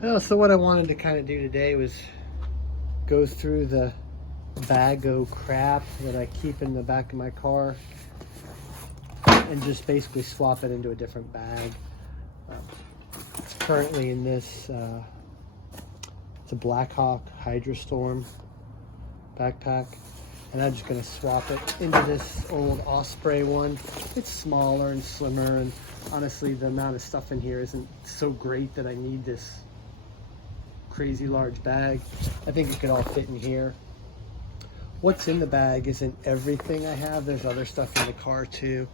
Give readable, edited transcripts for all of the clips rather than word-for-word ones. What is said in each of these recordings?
So what I wanted to kind of do today was go through the bag of crap that I keep in the back of my car and just basically swap it into a different bag. It's currently in this, it's a Blackhawk Hydrastorm backpack, and I'm just going to swap it into this old Osprey one. It's smaller and slimmer, and honestly the amount of stuff in here isn't so great that I need this crazy large bag. I think it could all fit in here. What's in the bag isn't everything I have. There's other stuff in the car too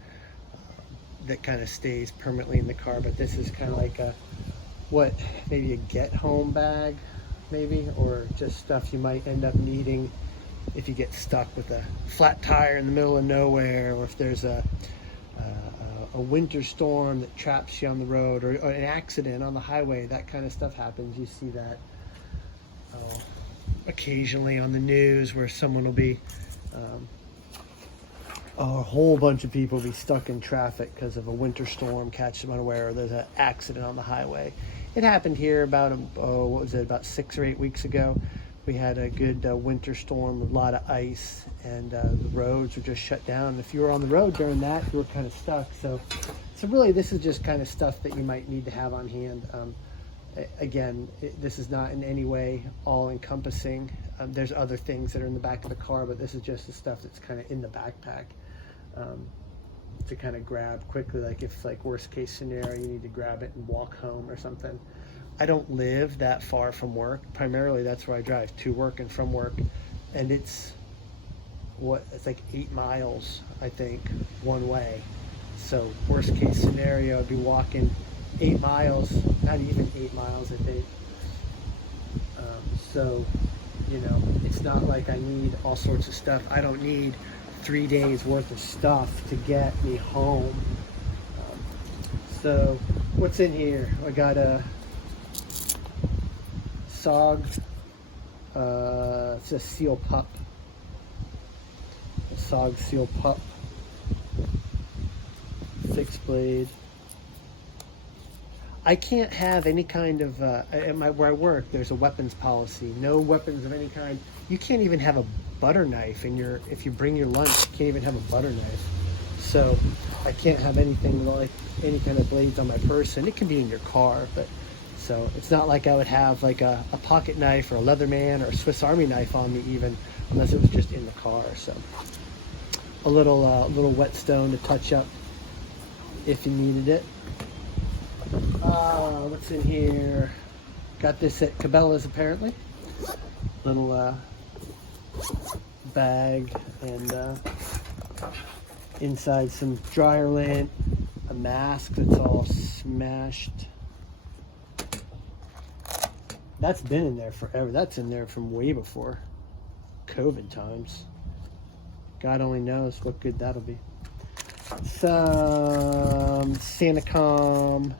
that kind of stays permanently in the car, but this is kind of like maybe a get home bag maybe, or just stuff you might end up needing if you get stuck with a flat tire in the middle of nowhere, or if there's a winter storm that traps you on the road, or an accident on the highway. That kind of stuff happens. You see that occasionally on the news, where someone will be a whole bunch of people will be stuck in traffic because of a winter storm, catch them unaware, or there's an accident on the highway. It happened here about about 6 or 8 weeks ago. We had a good winter storm with a lot of ice, and the roads were just shut down. And if you were on the road during that, you were kind of stuck. So really, this is just kind of stuff that you might need to have on hand. Again, this is not in any way all-encompassing. There's other things that are in the back of the car, but this is just the stuff that's kind of in the backpack to kind of grab quickly. Like if, worst case scenario, you need to grab it and walk home or something. I don't live that far from work. Primarily, that's where I drive to work and from work, and it's like 8 miles, I think, one way. So worst case scenario, I'd be walking 8 miles, not even 8 miles, I think. So, it's not like I need all sorts of stuff. I don't need 3 days worth of stuff to get me home. So what's in here? I got a SOG, it's a seal pup. A SOG seal pup. 6-blade. I can't have any kind of, where I work, there's a weapons policy. No weapons of any kind. You can't even have a butter knife if you bring your lunch, you can't even have a butter knife. So I can't have anything like any kind of blades on my person. It can be in your car, but so it's not like I would have like a pocket knife or a Leatherman or a Swiss Army knife on me, even, unless it was just in the car. So a little whetstone to touch up if you needed it. What's in here? Got this at Cabela's, apparently. Little bag, and inside some dryer lint, a mask that's all smashed. That's been in there forever. That's in there from way before COVID times. God only knows what good that'll be. Some Sanacom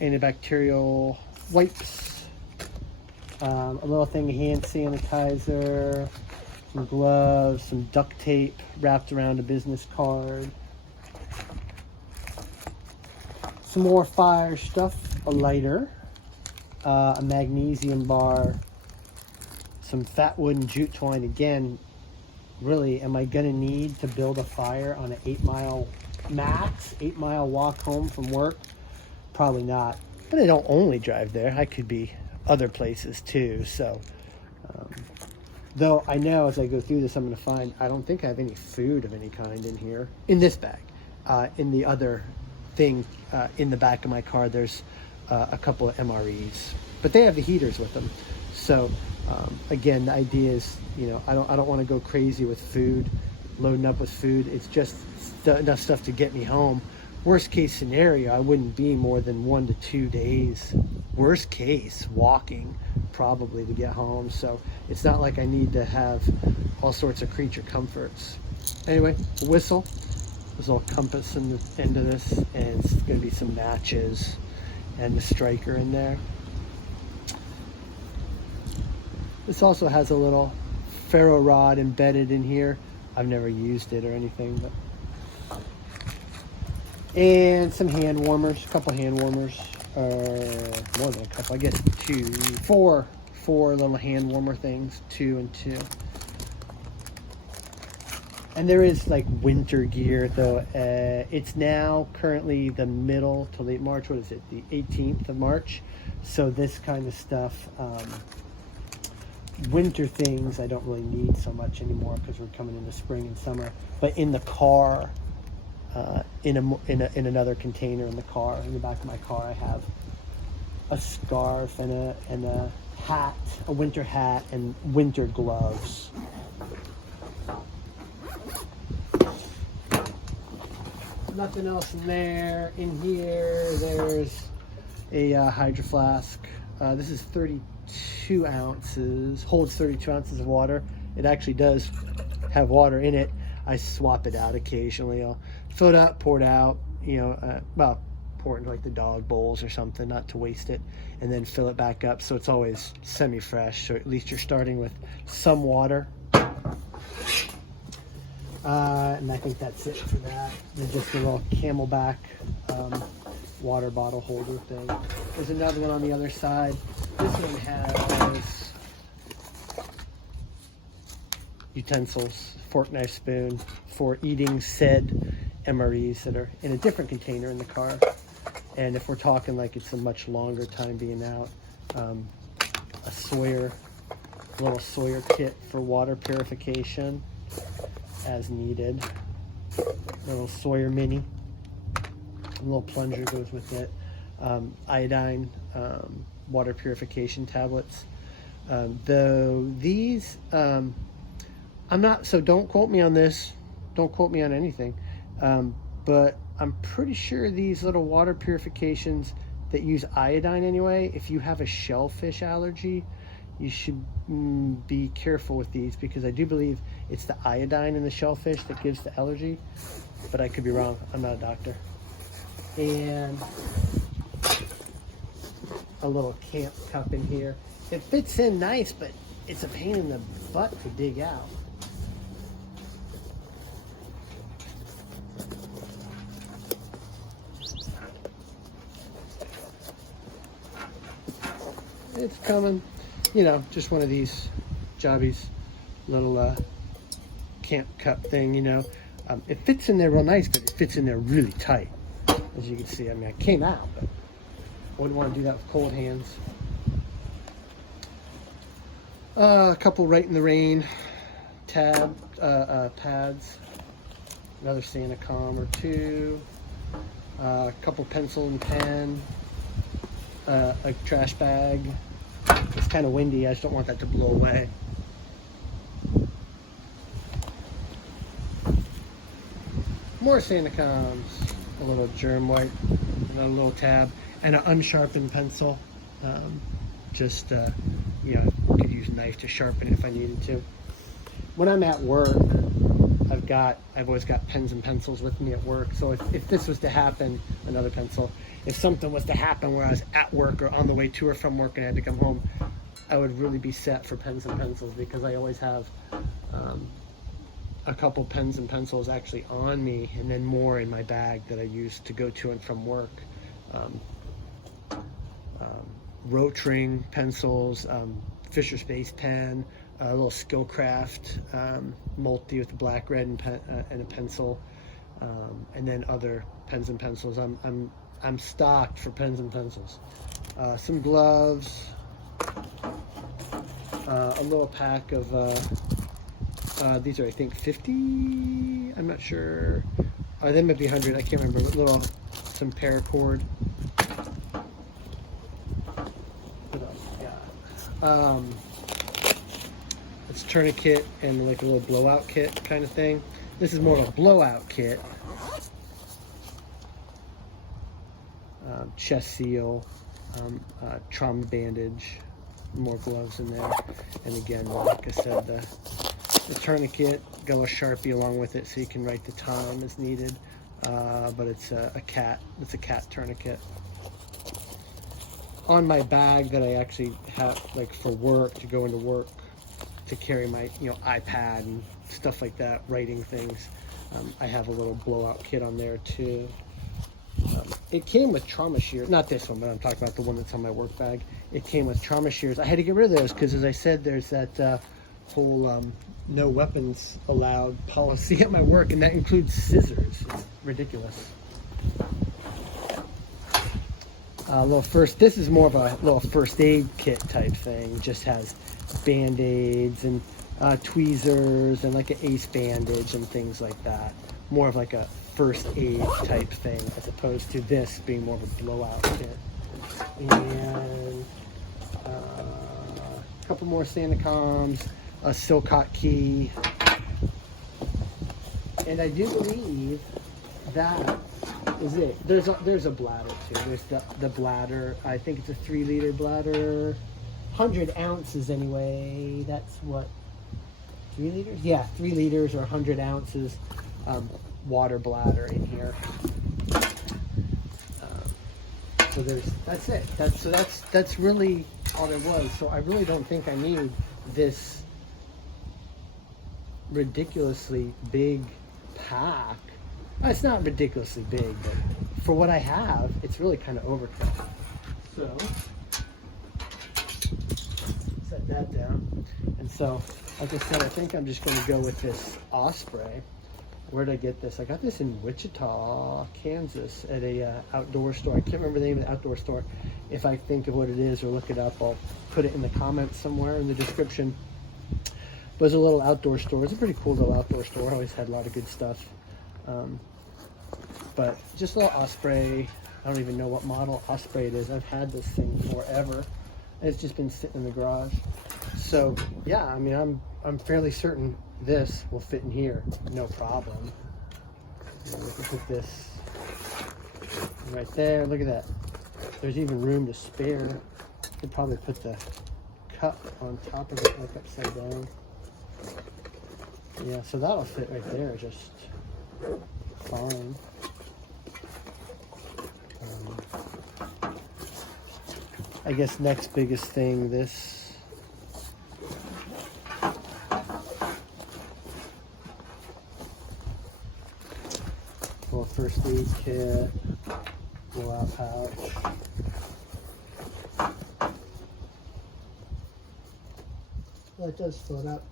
antibacterial wipes, a little thing of hand sanitizer, some gloves, some duct tape wrapped around a business card, some more fire stuff, a lighter, a magnesium bar, some fat wood and jute twine. Again, really, am I gonna need to build a fire on an 8-mile max, 8-mile walk home from work? Probably not. But I don't only drive there. I could be other places too. So, though I know as I go through this, I'm going to find, I don't think I have any food of any kind in here, in this bag. In the other thing in the back of my car, there's a couple of MREs, but they have the heaters with them. So again, the idea is, I don't want to go crazy with food, loading up with food. It's just enough stuff to get me home. Worst case scenario, I wouldn't be more than 1 to 2 days, worst case, walking probably to get home. So it's not like I need to have all sorts of creature comforts. Anyway, a whistle. There's a little compass in the end of this, and it's going to be some matches and the striker in there. This also has a little ferro rod embedded in here. I've never used it or anything, but and some hand warmers, a couple hand warmers. more than a couple, I guess four little hand warmer things, 2 and 2. And there is like winter gear though. It's now currently the middle to late March. What is it? The 18th of March. So this kind of stuff, winter things, I don't really need so much anymore because we're coming into spring and summer. But in the car, in another container in the car, in the back of my car, I have a scarf and a hat, a winter hat, and winter gloves. Nothing else in there. In here, there's a hydro flask. This is 32 ounces, holds 32 ounces of water. It actually does have water in it. I swap it out occasionally. I'll fill it up, pour it out, well, pour it into like the dog bowls or something, not to waste it, and then fill it back up so it's always semi-fresh, so at least you're starting with some water. And I think that's it for that. There's just a little Camelback water bottle holder thing. There's another one on the other side. This one has utensils, fork, knife, spoon, for eating said MREs that are in a different container in the car. And if we're talking like it's a much longer time being out, a little Sawyer kit for water purification as needed. A little Sawyer mini. A little plunger goes with it. Iodine water purification tablets. Though these, I'm not, so don't quote me on this. Don't quote me on anything. But I'm pretty sure these little water purifications that use iodine anyway, if you have a shellfish allergy, you should be careful with these, because I do believe it's the iodine in the shellfish that gives the allergy, but I could be wrong. I'm not a doctor. And a little camp cup in here. It fits in nice, but it's a pain in the butt to dig out. It's coming. Just one of these jobbies, little camp cup thing, It fits in there real nice, but it fits in there really tight. As you can see, I mean, it came out, but I wouldn't want to do that with cold hands. A couple right in the rain pads, another Sanacom or 2, a couple pencil and pen, a trash bag. It's kind of windy, I just don't want that to blow away. More Sanacoms, a little germ wipe, another little tab, and an unsharpened pencil. Could use a knife to sharpen it if I needed to. When I'm at work, I've always got pens and pencils with me at work. So if this was to happen, another pencil, if something was to happen where I was at work or on the way to or from work and I had to come home, I would really be set for pens and pencils, because I always have a couple pens and pencils actually on me, and then more in my bag that I use to go to and from work. Rotring pencils, Fisher Space pen, a little Skillcraft multi with a black, red, and a pencil, and then other pens and pencils. I'm stocked for pens and pencils. Some gloves, a little pack of these are, I think, 50. I'm not sure. They might be 100. I can't remember. Some paracord. What else? It's tourniquet and like a little blowout kit kind of thing. This is more of a blowout kit. Chest seal, trauma bandage, more gloves in there, and again, like I said, the tourniquet, got a Sharpie along with it so you can write the time as needed, but it's a cat tourniquet. On my bag that I actually have, like for work, to go into work, to carry my iPad and stuff like that, writing things, I have a little blowout kit on there too. it came with trauma shears. Not this one, but I'm talking about the one that's on my work bag. It came with trauma shears. I had to get rid of those because, as I said, there's that whole no weapons allowed policy at my work, and that includes scissors. It's ridiculous. This is more of a little first aid kit type thing. It just has band-aids and tweezers and like an ace bandage and things like that. More of like a first aid type thing as opposed to this being more of a blowout kit. And a couple more Sandacoms, a Silcott key, and I do believe that is it. There's a bladder too. There's the bladder. I think it's a 3-liter bladder, 100 ounces anyway. That's what, 3 liters? Yeah, 3 liters or 100 ounces water bladder in here. So that's it. That's really all there was. So I really don't think I need this ridiculously big pack. It's not ridiculously big, but for what I have, it's really kind of overkill. So set that down. And so, like I said, I think I'm just going to go with this Osprey. Where did I get this? I got this in Wichita, Kansas at a outdoor store. I can't remember the name of the outdoor store. If I think of what it is or look it up, I'll put it in the comments somewhere in the description. But it's a little outdoor store. It's a pretty cool little outdoor store. I always had a lot of good stuff. But just a little Osprey. I don't even know what model Osprey it is. I've had this thing forever. It's just been sitting in the garage. So yeah, I mean, I'm fairly certain this will fit in here, no problem. We can put this right there. Look at that. There's even room to spare. Could probably put the cup on top of it, like upside down. Yeah, so that'll fit right there, just fine. I guess next biggest thing, this. Little first aid kit, blowout pouch. Well, it does float up.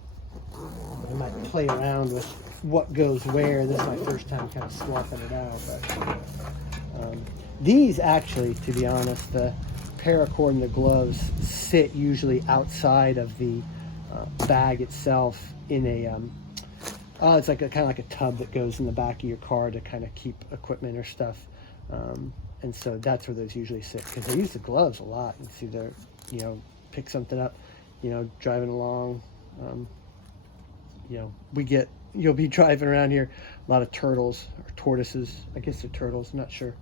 I might play around with what goes where. This is my first time kind of swapping it out. But these actually, to be honest, the paracord and the gloves sit usually outside of the bag itself in a it's like kind of like a tub that goes in the back of your car to kind of keep equipment or stuff, and so that's where those usually sit, because I use the gloves a lot. You see, they're, you know, pick something up, you know, driving along, you know, you'll be driving around here, a lot of turtles or tortoises. I guess they're turtles, I'm not sure.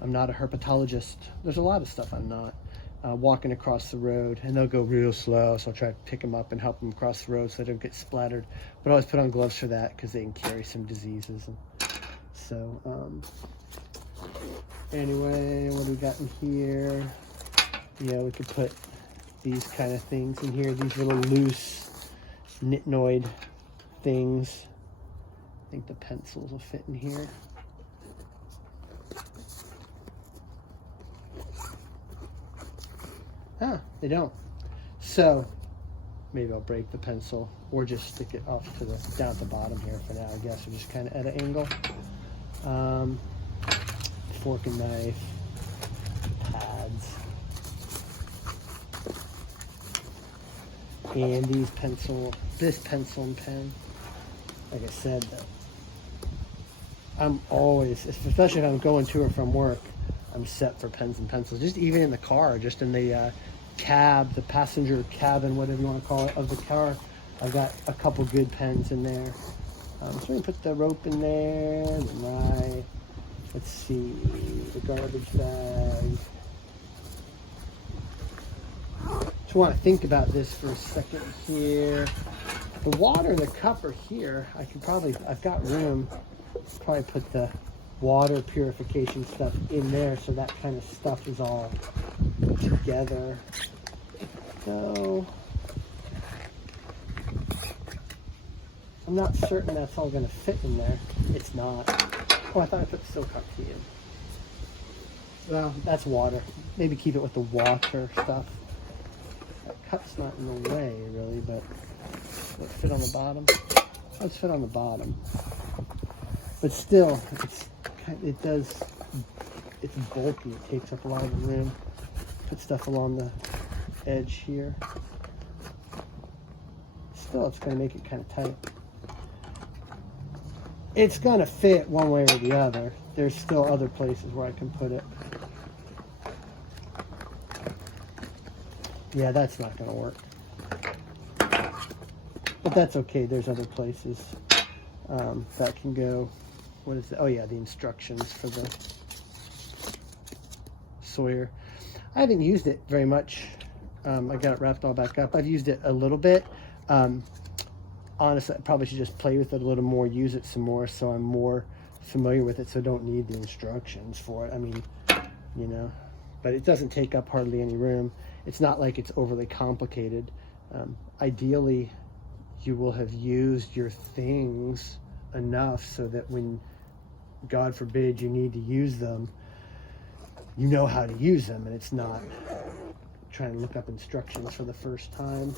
I'm not a herpetologist. There's a lot of stuff I'm not. Walking across the road, and they'll go real slow, so I'll try to pick them up and help them across the road so they don't get splattered. But I always put on gloves for that because they can carry some diseases. And so, anyway, what do we got in here? Yeah, we could put these kind of things in here, these little loose nitinoid things. I think the pencils will fit in here. Ah, they don't. So maybe I'll break the pencil or just stick it off to the down at the bottom here for now. I guess we're just kind of at an angle. Fork and knife, pads, and this pencil and pen. Like I said, I'm always, especially if I'm going to or from work, I'm set for pens and pencils. Just even in the car, just in the cab, the passenger cabin, whatever you want to call it, of the car, I've got a couple good pens in there. So we can put the rope in there, the knife, let's see, the garbage bag. Just want to think about this for a second here. The water and the cup are here. I've got room, probably put the water purification stuff in there, so that kind of stuff is all together. So I'm not certain that's all going to fit in there. It's not. Oh, I thought I put the Silcott key in. Well, that's water. Maybe keep it with the water stuff. That cup's not in the way, really, but will it fit on the bottom? Let's fit on the bottom. But still, it's bulky. It takes up a lot of the room. Put stuff along the edge here. Still, it's going to make it kind of tight. It's going to fit one way or the other. There's still other places where I can put it. Yeah, that's not going to work. But that's okay. There's other places that can go. What is it? Oh yeah, the instructions for the Sawyer. I haven't used it very much. I got it wrapped all back up. I've used it a little bit. Honestly, I probably should just play with it a little more, use it some more, so I'm more familiar with it, so I don't need the instructions for it. I mean, you know, but it doesn't take up hardly any room. It's not like it's overly complicated. Ideally, you will have used your things enough so that when, God forbid, you need to use them, you know how to use them, and it's not trying to look up instructions for the first time.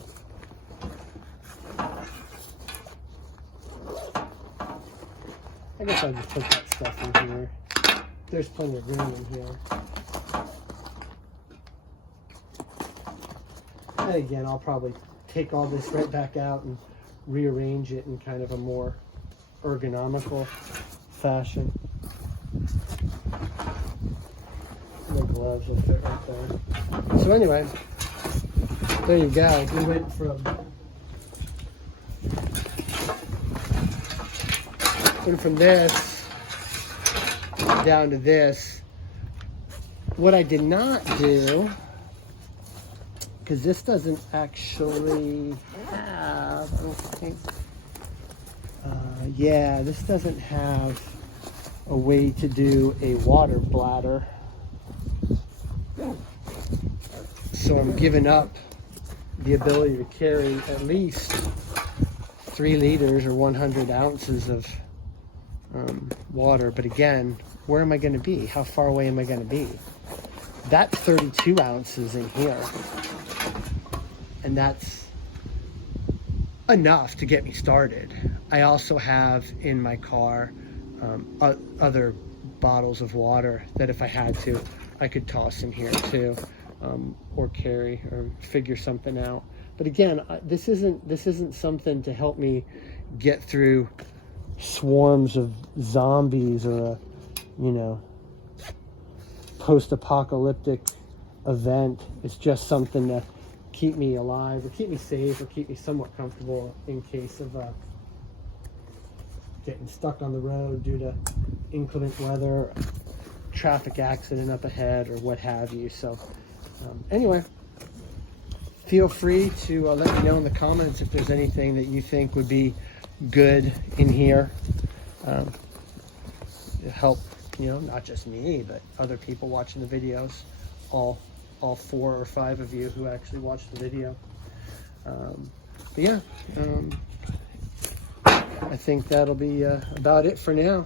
I guess I'll just put that stuff in here. There's plenty of room in here. And again, I'll probably take all this right back out and rearrange it in kind of a more ergonomical fashion. The gloves will fit right there. So anyway, there you go. We went from this down to this. What I did not do, because this doesn't actually have, I don't think, yeah, this doesn't have a way to do a water bladder. So I'm giving up the ability to carry at least 3 liters or 100 ounces of water. But again, where am I going to be? How far away am I going to be? That's 32 ounces in here. And that's enough to get me started. I also have in my car other bottles of water that if I had to, I could toss in here too, or carry, or figure something out. But again, this isn't something to help me get through swarms of zombies or a, you know, post-apocalyptic event. It's just something to keep me alive, or keep me safe, or keep me somewhat comfortable in case of getting stuck on the road due to inclement weather, traffic accident up ahead, or what have you. So anyway, feel free to let me know in the comments if there's anything that you think would be good in here to help, you know, not just me, but other people watching the videos, all 4 or 5 of you who actually watch the video. But yeah, I think that'll be about it for now.